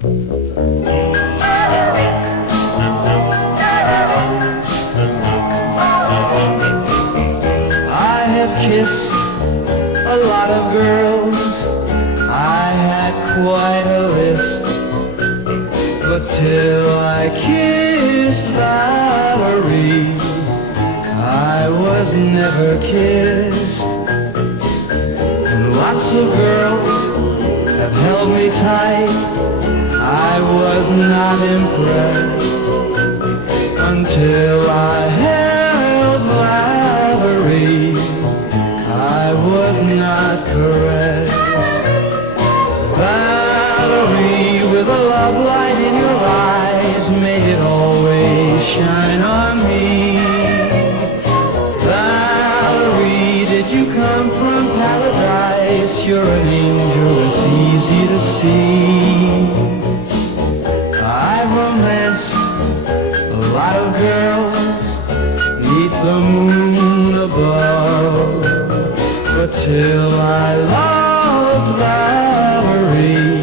I have kissed a lot of girls, I had quite a list, but till I kissed Valerie, I was never kissed. And lots of girls have held me tight, I was not impressed until I held Valerie, I was not caressed. Valerie, with a love light in your eyes, may it always shine on me. Valerie, did you come from paradise? You're an angel, it's easy to see. I romanced a lot of girls neath the moon above, but till I loved Valerie,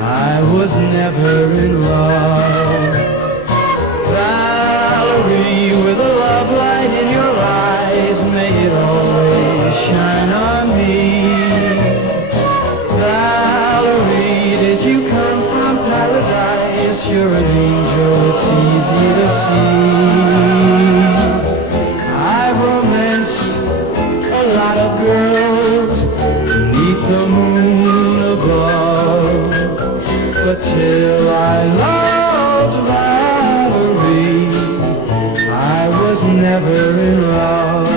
I was never in love. Valerie, with a love light in your eyes, may it always shine on me. Valerie, did you come from paradise? You're an angel, it's easy to see. I romanced a lot of girls beneath the moon above, but till I loved Valerie, I was never in love.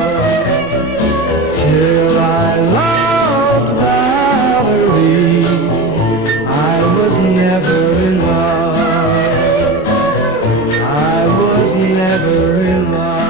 Till I loved Valerie, I was never in love. I was never in love.